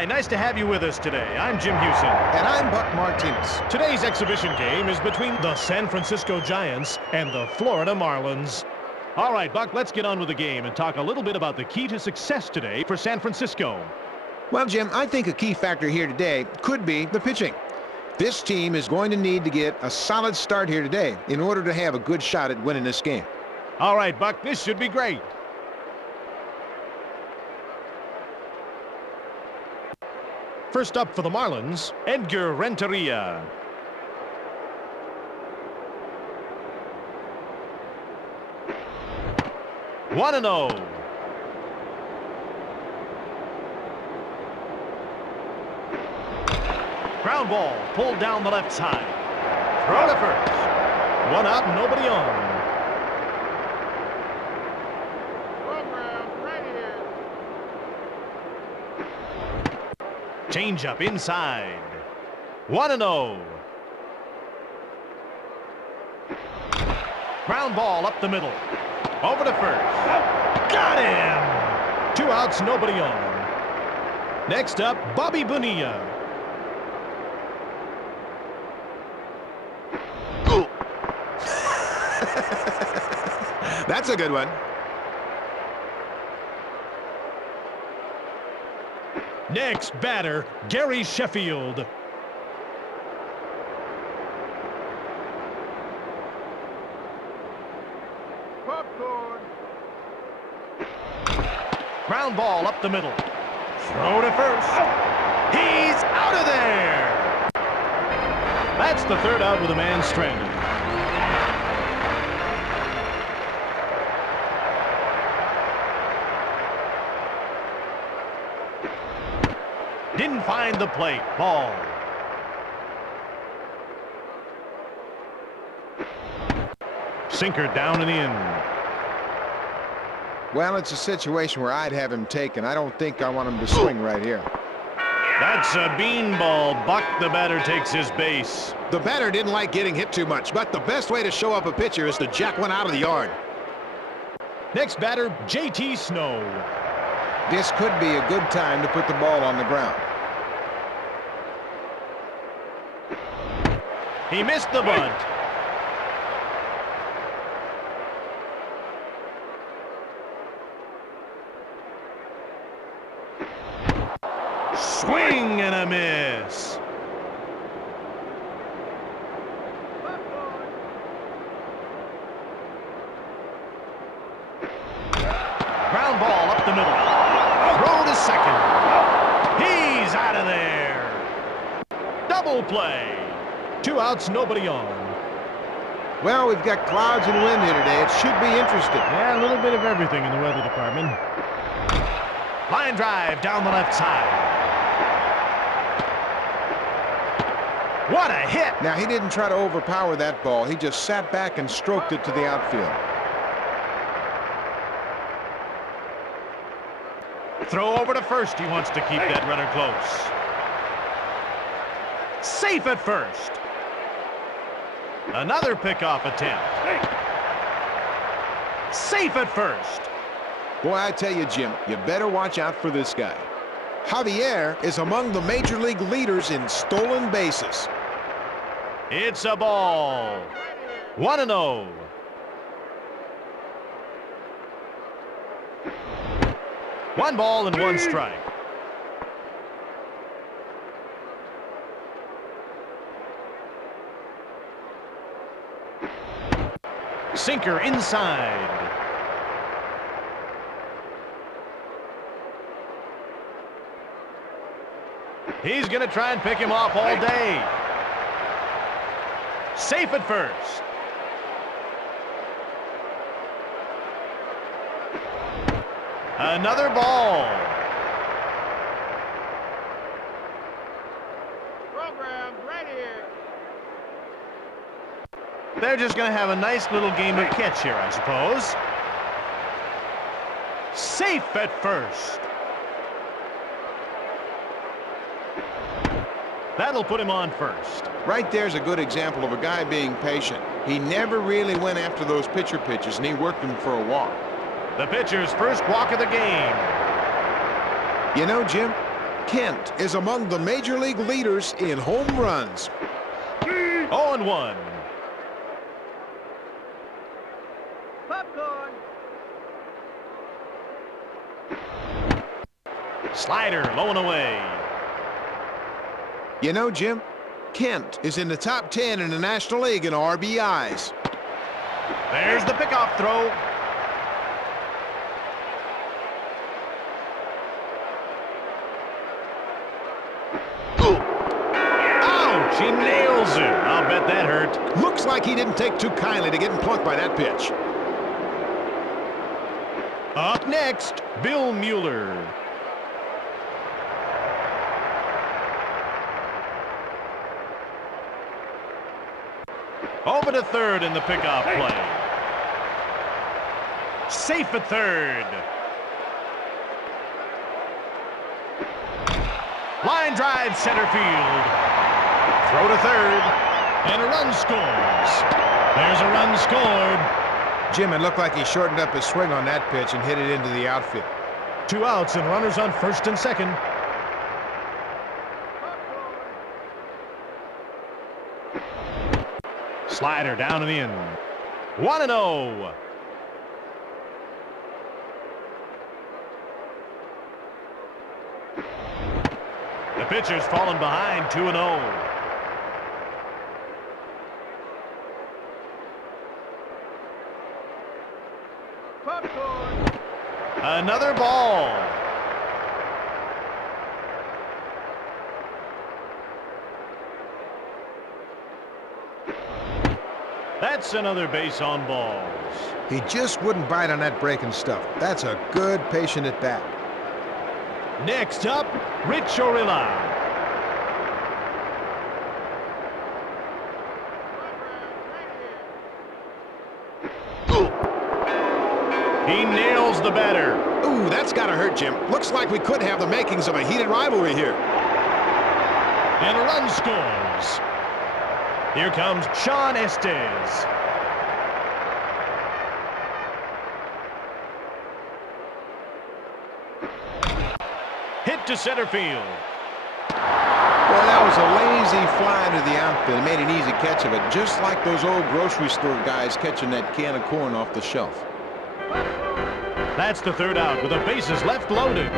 Hi, nice to have you with us today. I'm Jim Hewson. And I'm Buck Martinez. Today's exhibition game is between the San Francisco Giants and the Florida Marlins. All right, Buck, let's get on with the game and talk a little bit about the key to success today for San Francisco. Well, Jim, I think a key factor here today could be the pitching. This team is going to need to get a solid start here today in order to have a good shot at winning this game. All right, Buck, this should be great. First up for the Marlins, Edgar Renteria. One and 0. Ground ball pulled down the left side. Throw to first. One out, nobody on. Change up inside. 1 and 0. Ground ball up the middle. Over to first. Got him! 2 outs, nobody on. Next up, Bobby Bonilla. That's a good one. Next batter, Gary Sheffield. Popcorn. Ground ball up the middle. Throw to first. He's out of there. That's the third out with a man stranded. Didn't find the plate. Ball. Sinker down and in. Well, it's a situation where I'd have him taken. I don't think I want him to swing right here. That's a beanball. Buck, the batter, takes his base. The batter didn't like getting hit too much, but the best way to show up a pitcher is to jack one out of the yard. Next batter, J.T. Snow. This could be a good time to put the ball on the ground. He missed the bunt. Swing and a miss. Ground ball up the middle. Throw to second. He's out of there. Double play. 2 outs, nobody on. Well, we've got clouds and wind here today. It should be interesting. Yeah, a little bit of everything in the weather department. Line drive down the left side. What a hit! Now, he didn't try to overpower that ball. He just sat back and stroked it to the outfield. Throw over to first. He wants to keep that runner close. Safe at first. Another pickoff attempt. Safe at first. Boy, I tell you, Jim, you better watch out for this guy. Javier is among the major league leaders in stolen bases. It's a ball. 1 and 0. One ball and one strike. Sinker inside. He's going to try and pick him off all day. Safe at first. Another ball. Program right here. They're just going to have a nice little game of catch here, I suppose. Safe at first. That'll put him on first. Right there's a good example of a guy being patient. He never really went after those pitcher pitches, and he worked them for a walk. The pitcher's first walk of the game. You know, Jim, Kent is among the major league leaders in home runs. 0-1. Popcorn. Slider low and away. You know, Jim, Kent is in the top 10 in the National League in RBIs. There's the pickoff throw. Ouch! He nails it. I'll bet that hurt. Looks like he didn't take too kindly to getting plunked by that pitch. Up next, Bill Mueller. Over to third in the pickoff play. Safe at third. Line drive center field. Throw to third. And a run scores. There's a run scored. Jim, it looked like he shortened up his swing on that pitch and hit it into the outfield. 2 outs and runners on first and second. Slider down and in. 1-0. The pitcher's fallen behind 2-0. Popcorn. Another ball. That's another base on balls. He just wouldn't bite on that breaking stuff. That's a good, patient at bat. Next up, Rich Orilla. He nails the batter. Ooh, that's got to hurt, Jim. Looks like we could have the makings of a heated rivalry here. And a run scores. Here comes Sean Estes. Hit to center field. Well, that was a lazy fly into the outfield. He made an easy catch of it, just like those old grocery store guys catching that can of corn off the shelf. That's the third out with the bases left loaded.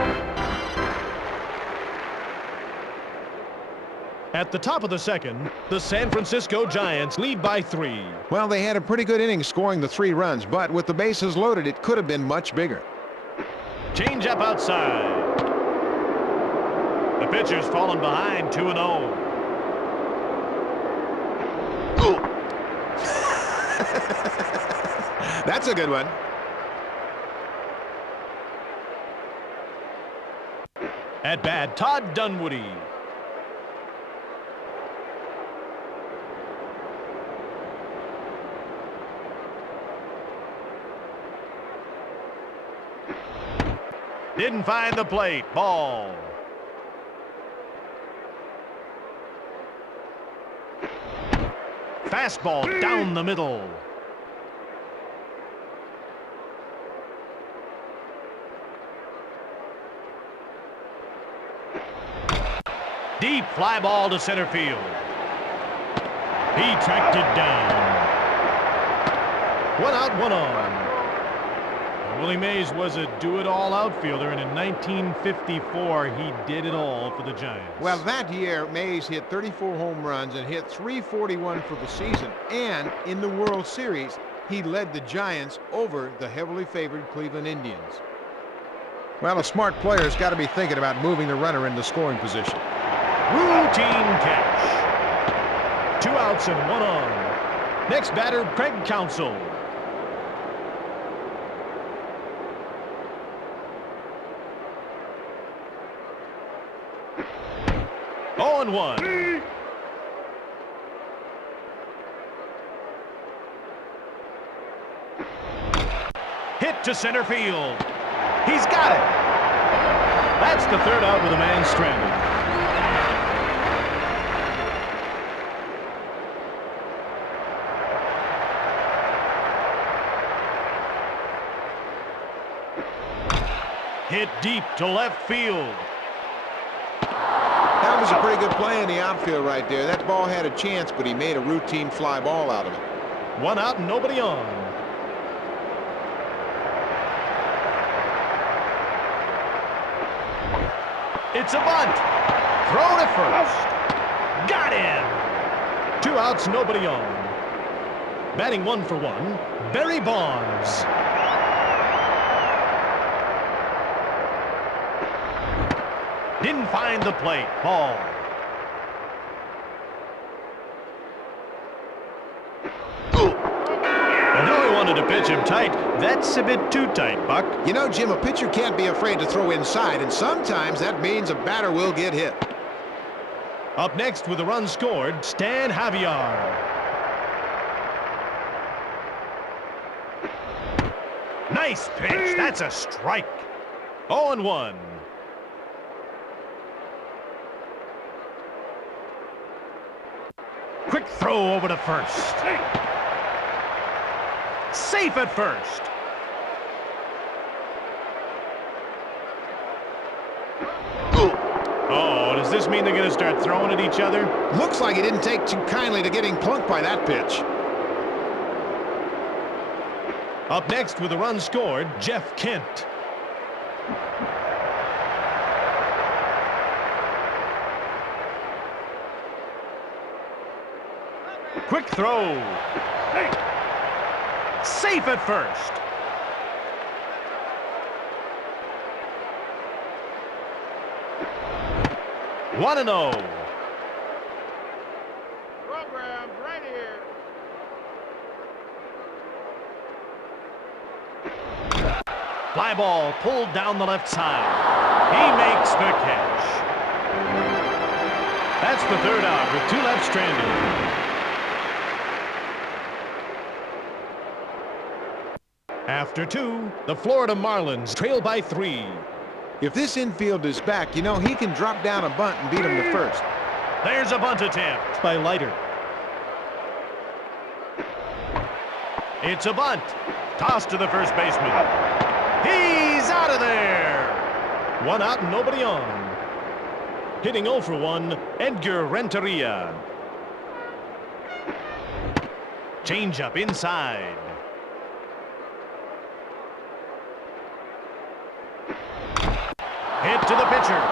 At the top of the second, the San Francisco Giants lead by 3. Well, they had a pretty good inning scoring the 3 runs, but with the bases loaded, it could have been much bigger. Change up outside. The pitcher's fallen behind 2-0. That's a good one. At bat, Todd Dunwoody. Didn't find the plate. Ball. Fastball down the middle. Deep fly ball to center field. He tracked it down. 1 out, 1 on. Willie Mays was a do-it-all outfielder, and in 1954, he did it all for the Giants. Well, that year, Mays hit 34 home runs and hit 341 for the season. And in the World Series, he led the Giants over the heavily favored Cleveland Indians. Well, a smart player's got to be thinking about moving the runner into scoring position. Routine catch. 2 outs and 1 on. Next batter, Craig Counsell. On 1. Hit to center field. He's got it. That's the third out with a man stranded. Hit deep to left field. was a pretty good play in the outfield right there. That ball had a chance, but he made a routine fly ball out of it. One out and nobody on. It's a bunt. Throw to first. Got him. 2 outs, nobody on. Batting 1 for 1, Barry Bonds. Didn't find the plate. Ball. I know he wanted to pitch him tight. That's a bit too tight, Buck. You know, Jim, a pitcher can't be afraid to throw inside, and sometimes that means a batter will get hit. Up next with a run scored, Stan Javier. Nice pitch. That's a strike. 0-1. Quick throw over to first. Safe at first. Oh, does this mean they're going to start throwing at each other? Looks like he didn't take too kindly to getting plunked by that pitch. Up next with a run scored, Jeff Kent. Quick throw. Safe at first. One and 0. Program right here. Fly ball pulled down the left side. He makes the catch. That's the 3rd out with 2 left stranded. After 2, the Florida Marlins trail by 3. If this infield is back, you know, he can drop down a bunt and beat him to first. There's a bunt attempt by Leiter. It's a bunt. Toss to the first baseman. He's out of there. 1 out and nobody on. Hitting 0 for 1, Edgar Renteria. Change up inside. Hit to the pitcher.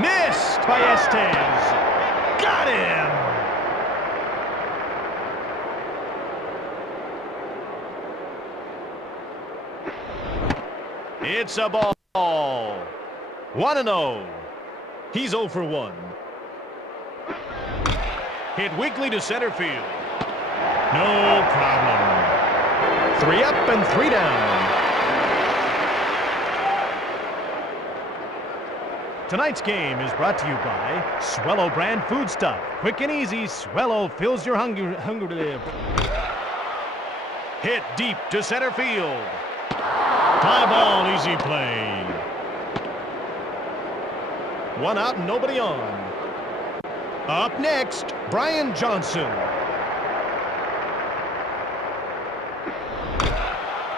Missed by Estes. Got him. It's a ball. 1-0. He's 0 for 1. Hit weakly to center field. No problem. 3 up and 3 down. Tonight's game is brought to you by Swello brand foodstuff. Quick and easy, Swello fills your hunger. Hit deep to center field. Fly ball, easy play. 1 out and nobody on. Up next, Brian Johnson.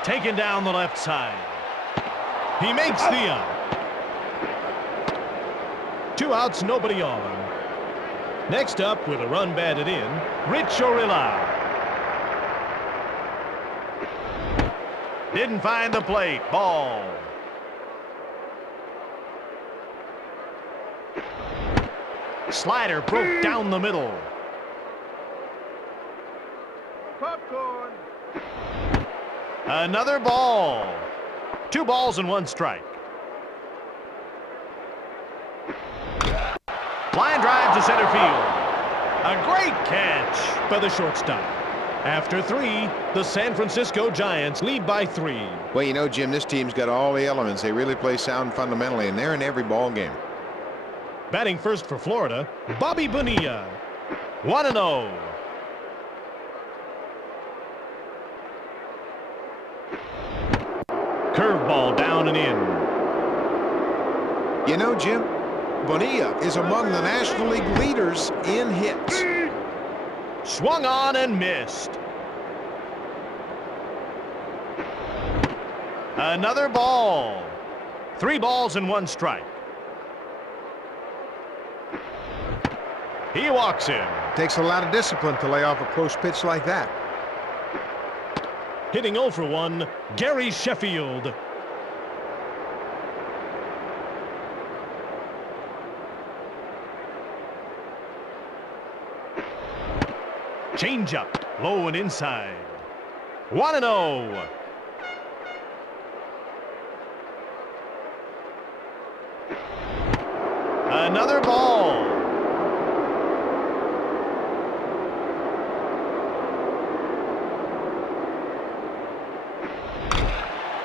Taken down the left side. He makes the out. 2 outs, nobody on. Next up, with a run batted in, Rich Orilla. Didn't find the plate. Ball. Slider broke down the middle. Popcorn. Another ball. 2 balls and 1 strike. Line drive to center field. A great catch by the shortstop. After 3, the San Francisco Giants lead by 3. Well, you know, Jim, this team's got all the elements. They really play sound fundamentally, and they're in every ball game. Batting first for Florida, Bobby Bonilla. 1-0. Curveball down and in. You know, Jim, Bonilla is among the National League leaders in hits. Swung on and missed. Another ball. 3 balls and 1 strike. He walks in. Takes a lot of discipline to lay off a close pitch like that. Hitting 0 for 1, Gary Sheffield. Changeup, low and inside. 1-0. Another ball.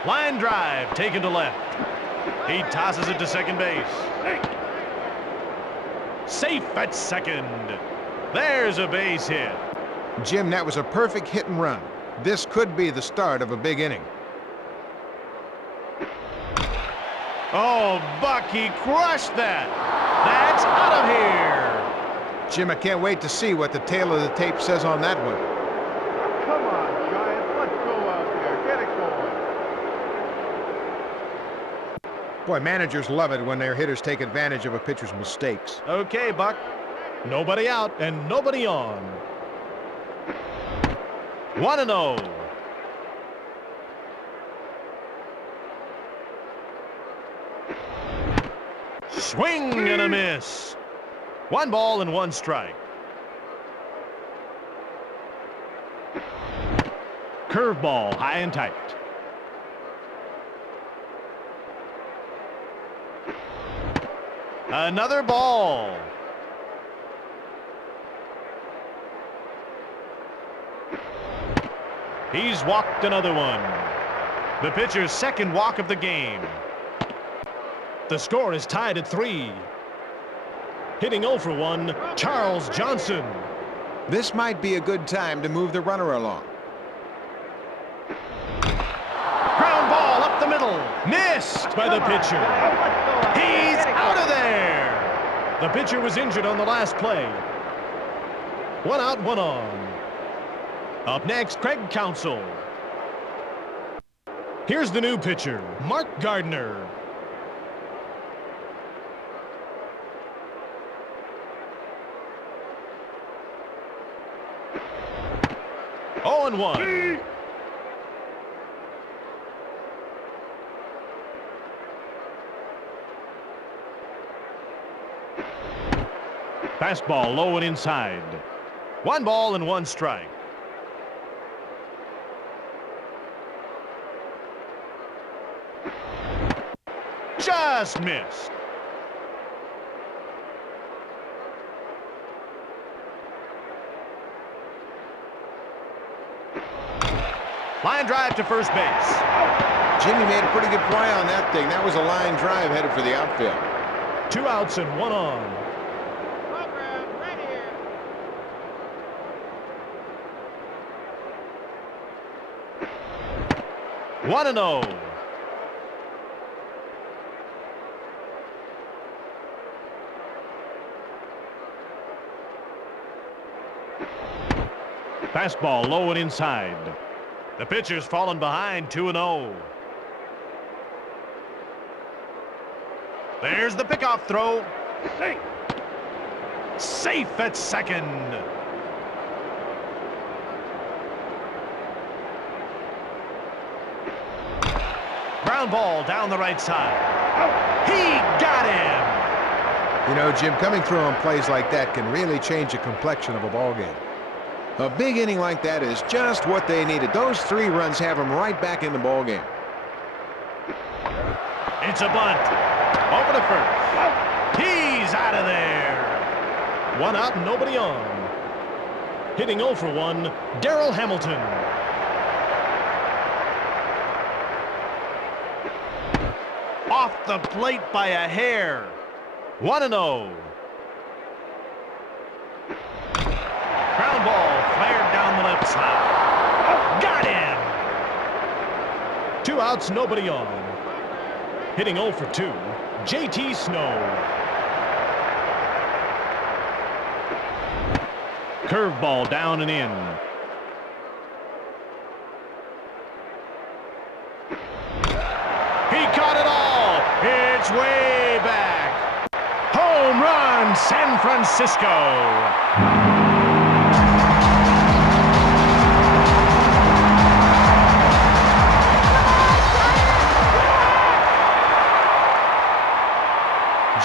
Line drive taken to left. He tosses it to second base. Safe at second. There's a base hit. Jim, that was a perfect hit and run. This could be the start of a big inning. Oh, Buck, he crushed that. That's out of here. Jim, I can't wait to see what the tail of the tape says on that one. Come on, Giants. Let's go out there. Get it going. Boy, managers love it when their hitters take advantage of a pitcher's mistakes. Okay, Buck. Nobody out and nobody on. 1-0. Swing and a miss. 1 ball and 1 strike. Curveball high and tight. Another ball. He's walked another one. The pitcher's second walk of the game. The score is tied at 3. Hitting 0 for 1, Charles Johnson. This might be a good time to move the runner along. Ground ball up the middle. Missed by the pitcher. He's out of there. The pitcher was injured on the last play. 1 out, 1 on. Up next, Craig Counsell. Here's the new pitcher, Mark Gardner. Oh, and 1. Fastball low and inside. 1 ball and 1 strike. Just missed. Line drive to first base. Jimmy made a pretty good play on that thing. That was a line drive headed for the outfield. 2 outs and 1 on. Program right here. One and 0. Fastball low and inside. The pitcher's fallen behind 2-0. There's the pickoff throw. Safe at second. Ground ball down the right side. He got him. You know, Jim, coming through on plays like that can really change the complexion of a ball game. A big inning like that is just what they needed. Those 3 runs have them right back in the ball game. It's a bunt. Over to first. He's out of there. 1 out and nobody on. Hitting 0 for 1, Darrell Hamilton. Off the plate by a hair. 1-0. Ground ball flared down the left side. Got him. 2 outs, nobody on. Hitting 0 for 2, J.T. Snow. Curveball down and in. He caught it all. It's way back. Home run San Francisco.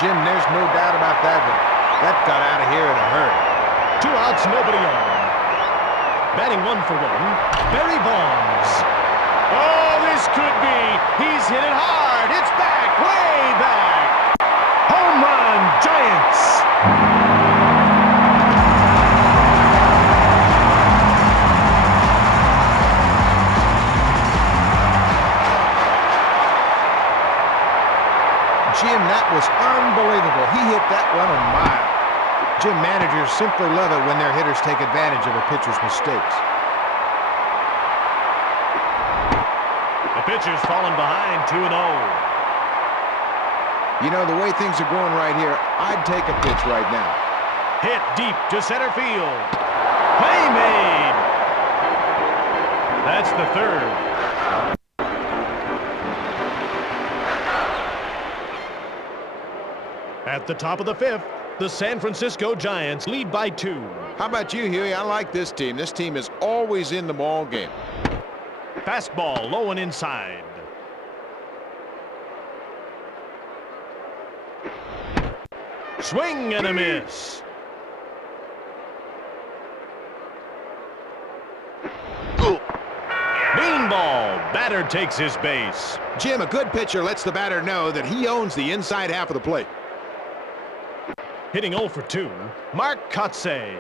Jim, there's no doubt about that one. That got out of here in a hurry. 2 outs, nobody on. Batting 1 for 1, Barry Bonds. Oh, this could be. He's hit it hard. It's back, way back. Home run, Giants. Jim, that was unbelievable. He hit that one a mile. Gym managers simply love it when their hitters take advantage of a pitcher's mistakes. The pitcher's fallen behind 2-0. You know, the way things are going right here, I'd take a pitch right now. Hit deep to center field. Play made. That's the third. At the top of the 5th, the San Francisco Giants lead by 2. How about you, Huey? I like this team. This team is always in the ball game. Fastball low and inside. Swing and a miss. Mean ball. Batter takes his base. Jim, a good pitcher lets the batter know that he owns the inside half of the plate. Hitting 0 for 2, Mark Kotsay.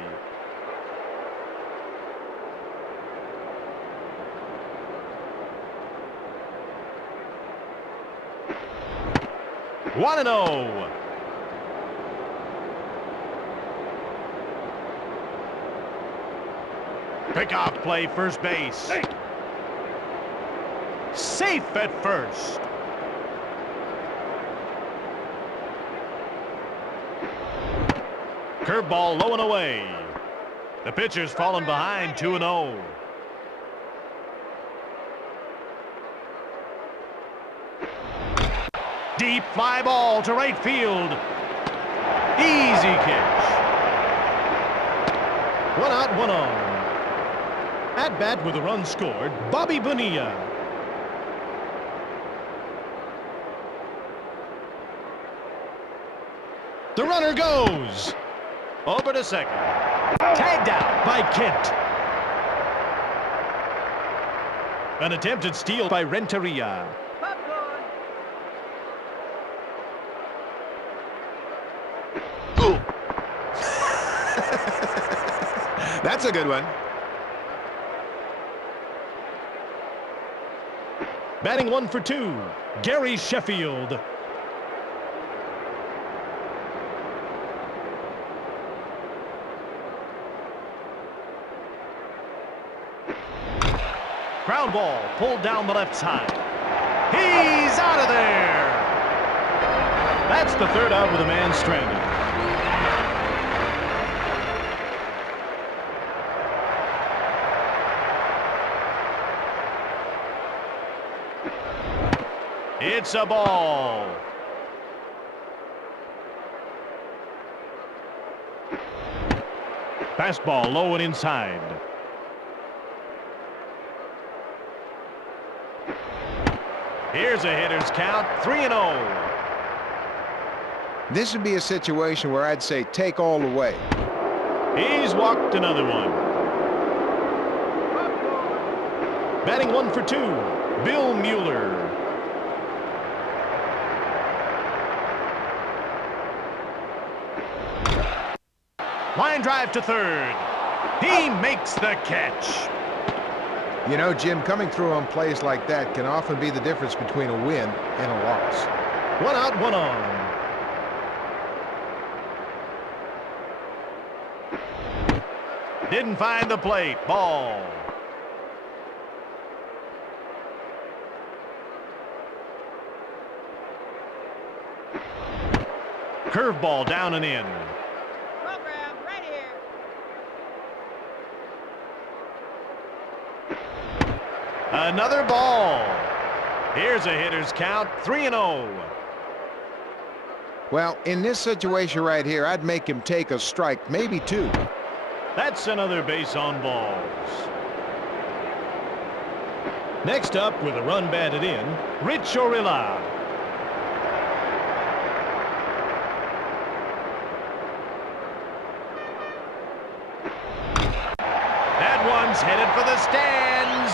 One and 0. Pickoff play, first base. Hey. Safe at first. Curveball low and away. The pitcher's fallen behind 2-0. Deep fly ball to right field. Easy catch. 1 out, 1 on. At bat with a run scored, Bobby Bonilla. The runner goes. Over to second. Tagged out by Kent. An attempted steal by Renteria. That's a good one. Batting 1 for 2, Gary Sheffield. Ground ball pulled down the left side. He's out of there. That's the third out with a man stranded. It's a ball. Fastball low and inside. Here's a hitter's count, 3-0. This would be a situation where I'd say take all the way. He's walked another one. Batting 1 for 2, Bill Mueller. Line drive to third. He makes the catch. You know, Jim, coming through on plays like that can often be the difference between a win and a loss. 1 out, 1 on. Didn't find the plate. Ball. Curveball down and in. Program right here. Another ball. Here's a hitter's count, 3-0. Well, in this situation right here, I'd make him take a strike, maybe two. That's another base on balls. Next up, with a run batted in, Rich Orilla. That one's headed for the stands.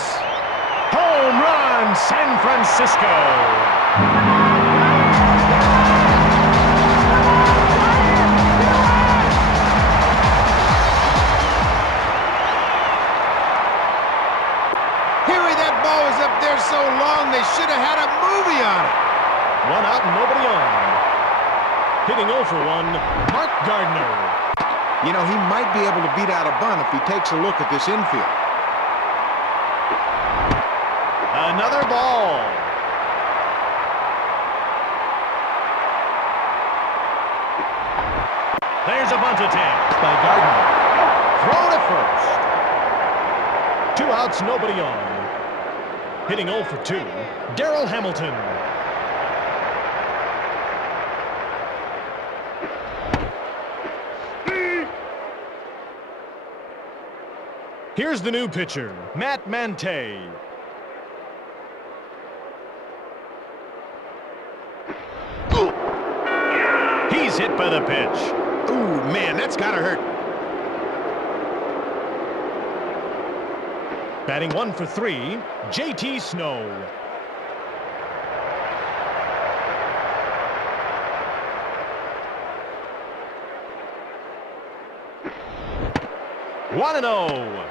Home run, San Francisco. So long, they should have had a movie on it. One out and nobody on. Hitting 0 for 1, Mark Gardner. You know, he might be able to beat out a bunt if he takes a look at this infield. Another ball. There's a bunt attempt by Gardner. Thrown at first. 2 outs, nobody on. Hitting 0 for 2, Darrell Hamilton. Here's the new pitcher, Matt Mante. He's hit by the pitch. Ooh, man, that's gotta hurt. Batting 1 for 3, J.T. Snow. One and 0.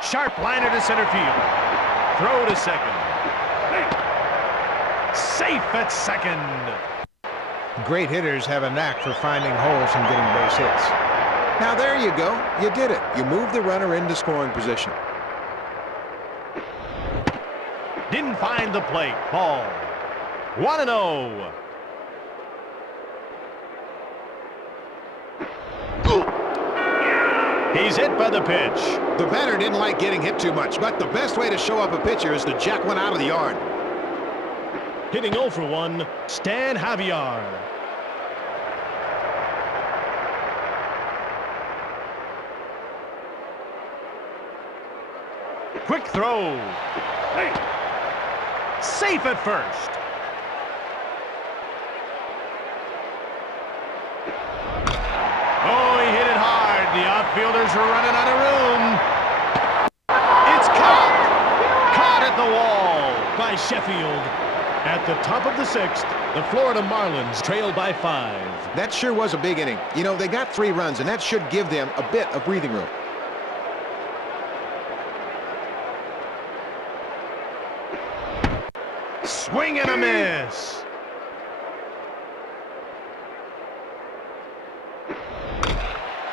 Sharp liner to center field. Throw to second. Safe at second. Great hitters have a knack for finding holes and getting base hits. Now there you go. You did it. You moved the runner into scoring position. Didn't find the plate. Ball. 1 and 0. He's hit by the pitch. The batter didn't like getting hit too much, but the best way to show up a pitcher is to jack one out of the yard. Hitting 0 for 1, Stan Javier. Quick throw. Safe at first. Oh, he hit it hard. The outfielders are running out of room. It's caught. Caught at the wall by Sheffield. At the top of the 6th, the Florida Marlins trail by 5. That sure was a big inning. You know, they got 3 runs, and that should give them a bit of breathing room. Swing and a miss.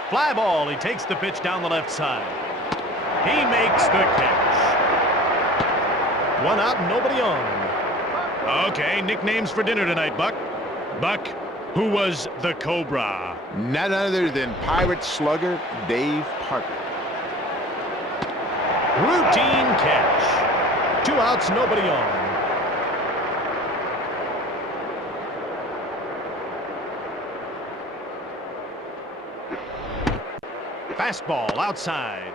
Fly ball. He takes the pitch down the left side. He makes the catch. 1 out and nobody on. Okay, nicknames for dinner tonight, Buck. Buck, who was the Cobra? None other than Pirate slugger Dave Parker. Routine catch. 2 outs, nobody on. Fastball outside.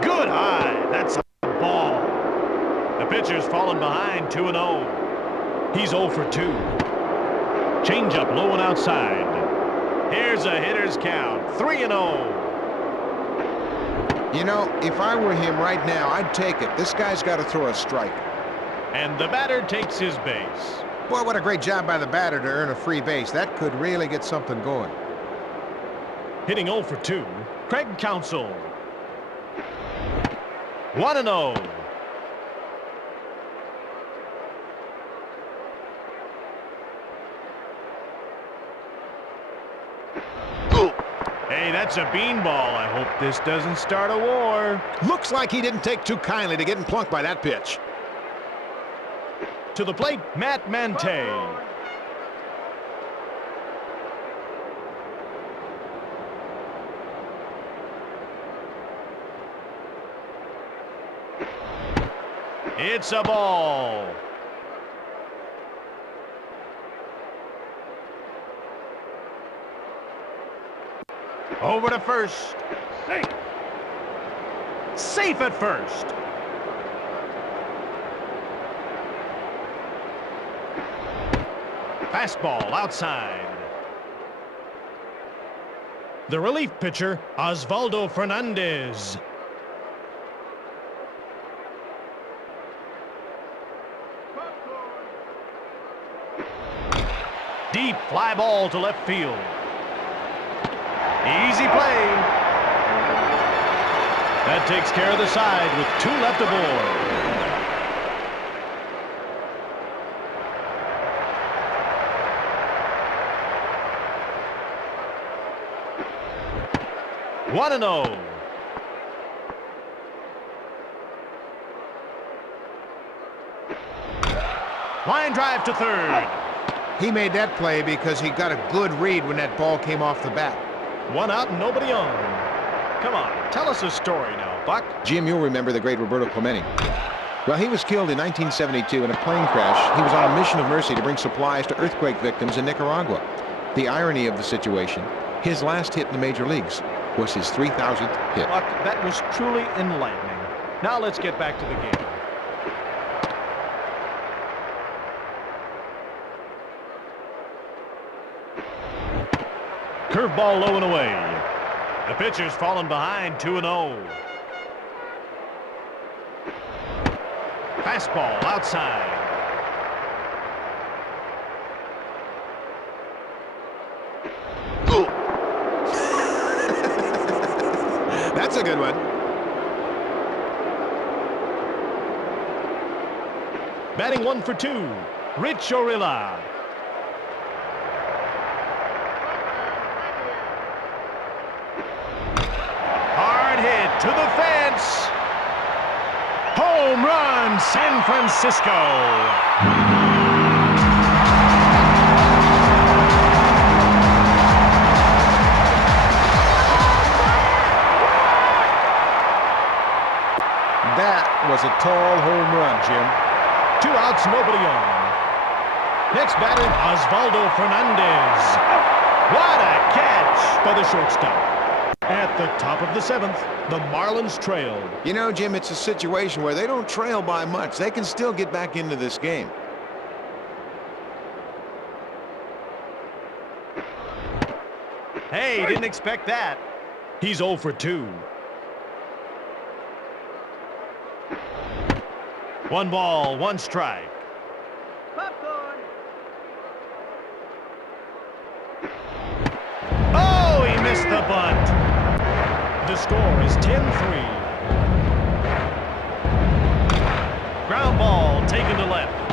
Good high. That's a ball. The pitcher's fallen behind 2-0. He's 0 for 2. Changeup low and outside. Here's a hitter's count. 3-0. You know, if I were him right now, I'd take it. This guy's got to throw a strike. And the batter takes his base. Boy, what a great job by the batter to earn a free base. That could really get something going. Hitting 0 for 2, Craig Counsell. 1-0. Hey, that's a beanball. I hope this doesn't start a war. Looks like he didn't take too kindly to getting plunked by that pitch. To the plate, Matt Mante. It's a ball. Over to first. Safe at first. Fastball outside. The relief pitcher, Osvaldo Fernandez. Deep fly ball to left field. Easy play. That takes care of the side with 2 left aboard. One and 0. Line drive to third. He made that play because he got a good read when that ball came off the bat. 1 out and nobody on. Come on, tell us a story now, Buck. Jim, you'll remember the great Roberto Clemente. Well, he was killed in 1972 in a plane crash. He was on a mission of mercy to bring supplies to earthquake victims in Nicaragua. The irony of the situation, his last hit in the major leagues was his 3,000th hit. Buck, that was truly enlightening. Now let's get back to the game. Curveball low and away. The pitcher's fallen behind 2-0. Fastball outside. That's a good one. Batting 1 for 2. Rich Orilla. Hard hit to the fence. Home run, San Francisco. That was a tall home run, Jim. 2 outs, nobody on. Next batter, Osvaldo Fernandez. What a catch by the shortstop. At the top of the 7th, the Marlins trailed. You know, Jim, it's a situation where they don't trail by much. They can still get back into this game. Hey, didn't expect that. He's 0 for 2. 1 ball, 1 strike. Popcorn. Oh, he missed the bunt. The score is 10-3. Ground ball taken to left.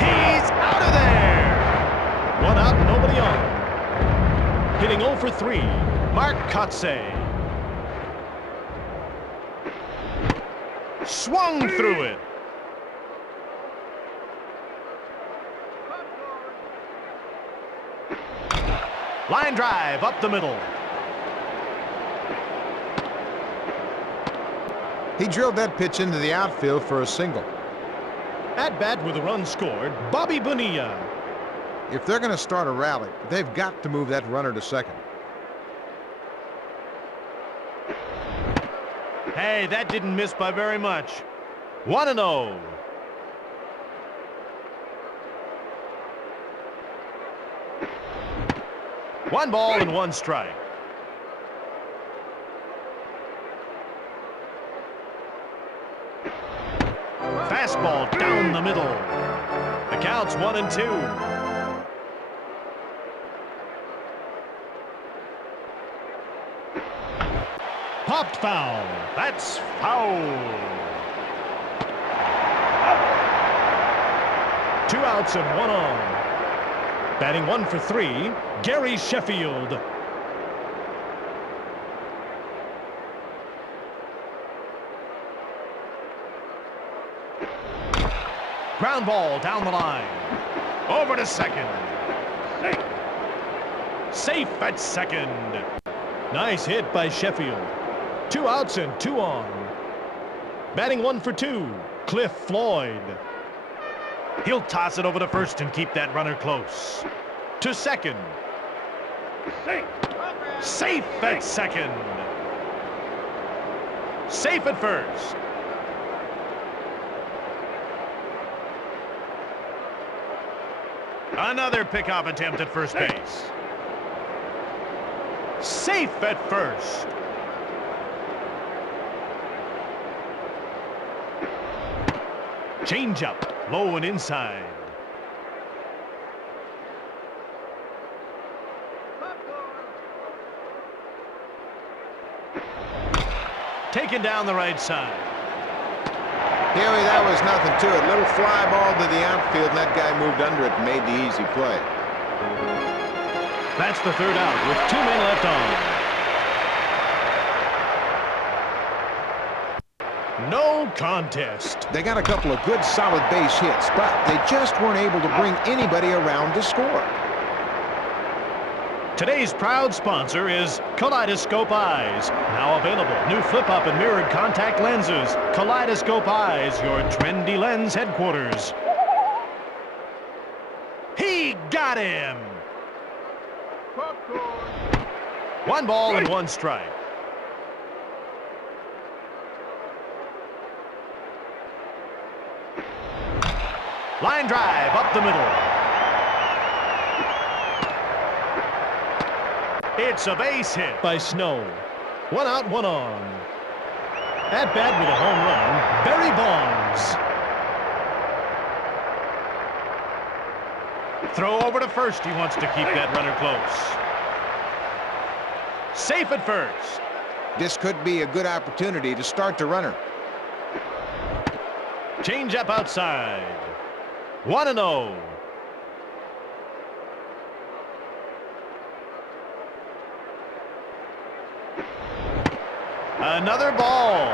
He's out of there. 1 out, nobody on. Hitting 0 for 3, Mark Kotsay. Swung through it. Line drive up the middle. He drilled that pitch into the outfield for a single. At bat with a run scored, Bobby Bonilla. If they're going to start a rally, they've got to move that runner to second. Hey, that didn't miss by very much. 1-0. One ball and 1 strike. Fastball down the middle. The count's 1-2. Popped foul. That's foul. 2 outs and 1 on. Batting 1 for 3, Gary Sheffield. Ground ball down the line. Over to second. Safe at second. Nice hit by Sheffield. 2 outs and 2 on. Batting 1 for 2, Cliff Floyd. He'll toss it over to first and keep that runner close. To second. Safe at second. Safe at first. Another pickoff attempt at first base. Safe at first. Changeup, low and inside. Taken down the right side. Huey, that was nothing to it. Little fly ball to the outfield, and that guy moved under it and made the easy play. That's the third out with 2 men left on. No contest. They got a couple of good solid base hits, but they just weren't able to bring anybody around to score. Today's proud sponsor is Kaleidoscope Eyes. Now available. New flip-up and mirrored contact lenses. Kaleidoscope Eyes, your trendy lens headquarters. He got him. 1 ball and 1 strike. Line drive up the middle. It's a base hit by Snow. 1 out, 1 on. At bat with a home run, Barry Bonds. Throw over to first. He wants to keep that runner close. Safe at first. This could be a good opportunity to start the runner. Change up outside. 1-0. Another ball.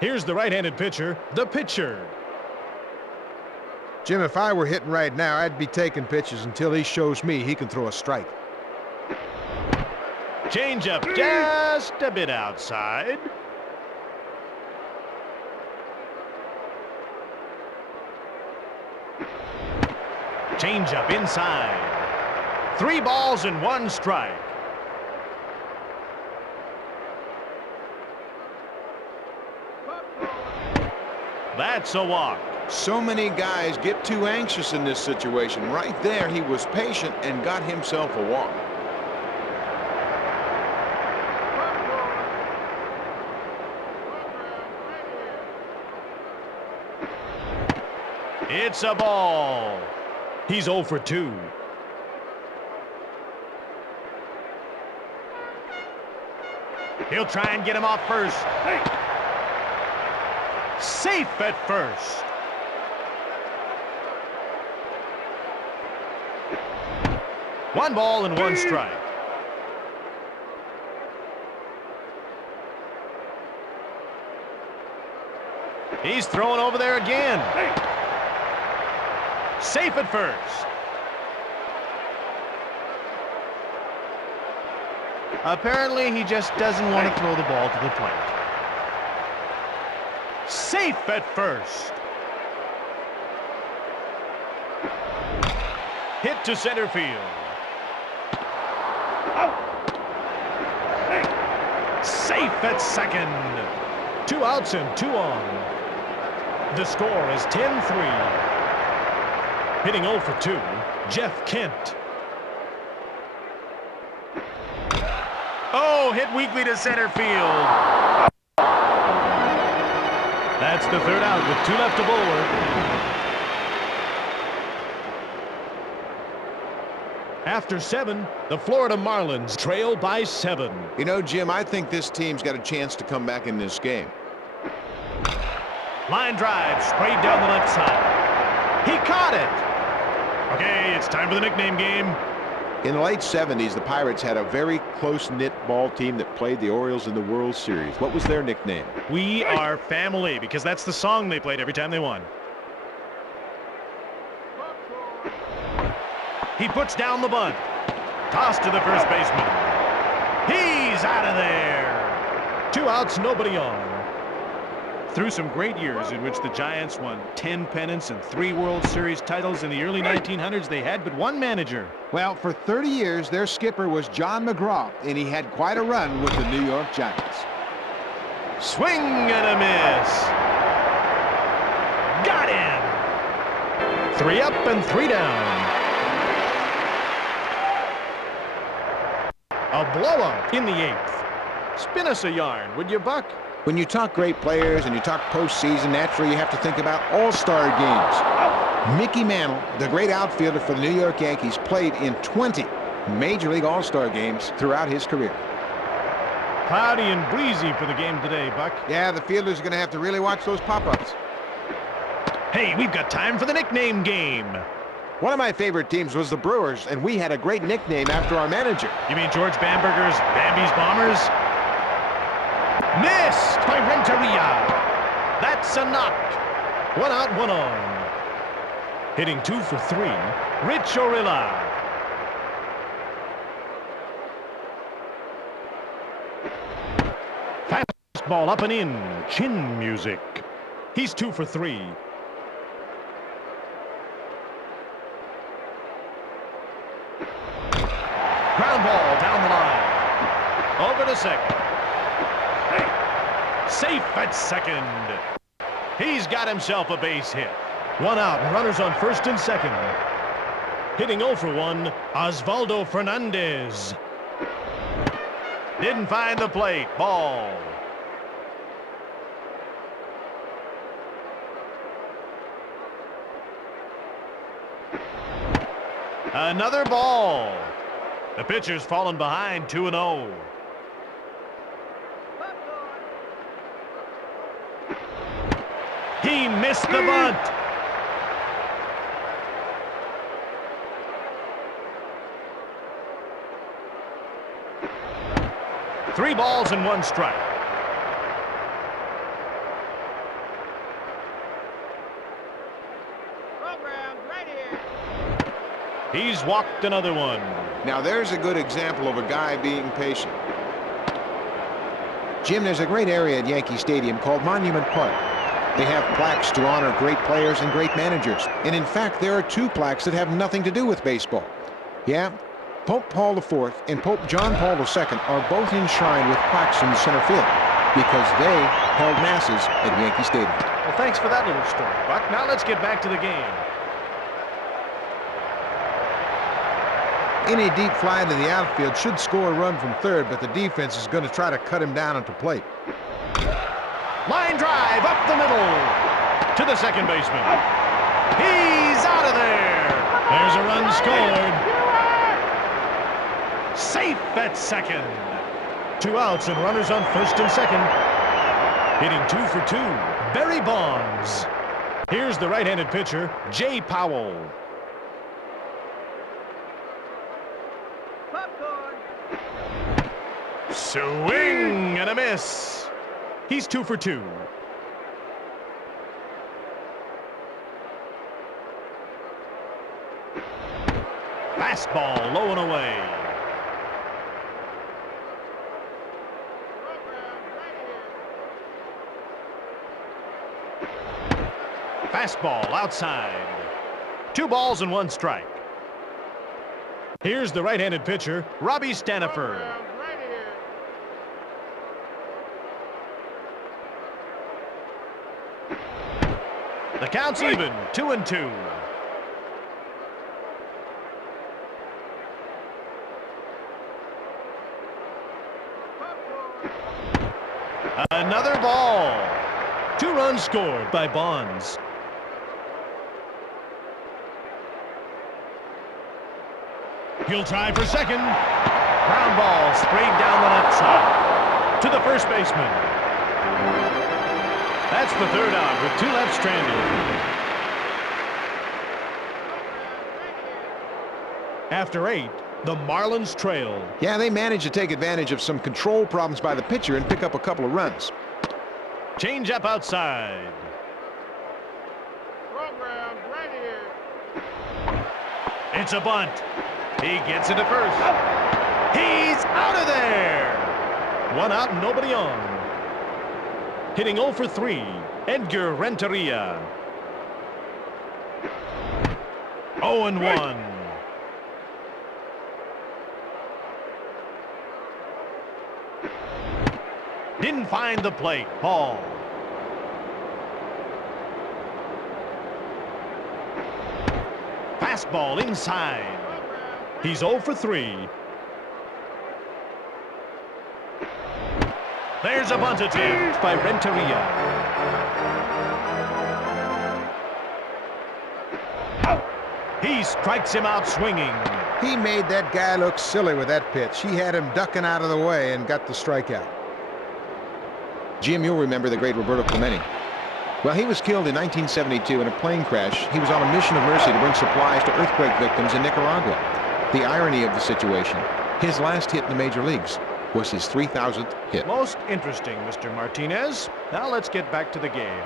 Here's the right-handed pitcher, the pitcher. Jim, if I were hitting right now, I'd be taking pitches until he shows me he can throw a strike. Change up just a bit outside. Change up inside. 3 balls and 1 strike. That's a walk. So many guys get too anxious in this situation. Right there, he was patient and got himself a walk. It's a ball. He's 0 for 2. He'll try and get him off first. Safe at first. One ball and 1 strike. He's throwing over there again. Safe at first. Apparently, he just doesn't want to throw the ball to the plate. Safe at first. Hit to center field. Safe at second. 2 outs and 2 on. The score is 10-3. Hitting 0 for 2, Jeff Kent. Oh, hit weakly to center field. That's the third out with 2 left to bowl. After 7, the Florida Marlins trail by 7. You know, Jim, I think this team's got a chance to come back in this game. Line drive sprayed down the left side. He caught it. Okay, it's time for the nickname game. In the late 70s, the Pirates had a very close-knit ball team that played the Orioles in the World Series. What was their nickname? We are family, because that's the song they played every time they won. He puts down the bunt. Toss to the first baseman. He's out of there. 2 outs, nobody on. Through some great years in which the Giants won 10 pennants and 3 World Series titles in the early 1900s, they had but one manager. Well, for 30 years, their skipper was John McGraw, and he had quite a run with the New York Giants. Swing and a miss. Got him. 3 up and 3 down. A blowout in the 8th. Spin us a yarn, would you, Buck? When you talk great players and you talk postseason, naturally you have to think about all-star games. Mickey Mantle, the great outfielder for the New York Yankees, played in 20 Major League All-Star games throughout his career. Cloudy and breezy for the game today, Buck. Yeah, the fielders are going to have to really watch those pop-ups. Hey, we've got time for the nickname game. One of my favorite teams was the Brewers, and we had a great nickname after our manager. You mean George Bamberger's Bambi's Bombers? Missed by Renteria. That's a knock. 1 out, 1 on. Hitting 2 for 3, Rich Orilla. Fastball up and in, chin music. He's 2 for 3. Ground ball down the line. Over to second. Safe at second. He's got himself a base hit. 1 out, runners on first and second. Hitting 0 for 1, Osvaldo Fernandez. Didn't find the plate. Ball. Another ball. The pitcher's fallen behind 2-0. He missed the bunt. Three balls and 1 strike. Program right here. He's walked another one. Now there's a good example of a guy being patient. Jim, there's a great area at Yankee Stadium called Monument Park. They have plaques to honor great players and great managers. And in fact, there are 2 plaques that have nothing to do with baseball. Yeah, Pope Paul IV and Pope John Paul II are both enshrined with plaques in the center field because they held masses at Yankee Stadium. Well, thanks for that little story, Buck. Now let's get back to the game. Any deep fly into the outfield should score a run from third, but the defense is going to try to cut him down at the plate. Line drive up the middle to the second baseman. He's out of there. There's a run scored. Safe at second. 2 outs and runners on first and second. Hitting 2 for 2, Barry Bonds. Here's the right-handed pitcher, Jay Powell. Popcorn. Swing and a miss. He's 2 for 2. Fastball low and away. Program right here. Fastball outside. 2 balls and 1 strike. Here's the right-handed pitcher, Robbie Staniford. Program right here. The count's even, 2-2. Popcorn. Another ball. 2 runs scored by Bonds. He'll try for second. Ground ball sprayed down the left side to the first baseman. That's the 3rd out with 2 left stranded. After 8, the Marlins trail. Yeah, they managed to take advantage of some control problems by the pitcher and pick up a couple of runs. Change up outside. Program right here. It's a bunt. He gets it to first. He's out of there. 1 out and nobody on. Hitting 0 for 3, Edgar Renteria. 0-1. Didn't find the plate. Ball. Fastball inside. He's 0 for 3. There's a bunt attempt by Renteria. He strikes him out swinging. He made that guy look silly with that pitch. He had him ducking out of the way and got the strikeout. Jim, you'll remember the great Roberto Clemente. Well, he was killed in 1972 in a plane crash. He was on a mission of mercy to bring supplies to earthquake victims in Nicaragua. The irony of the situation, his last hit in the major leagues was his 3,000th hit. Most interesting, Mr. Martinez. Now let's get back to the game.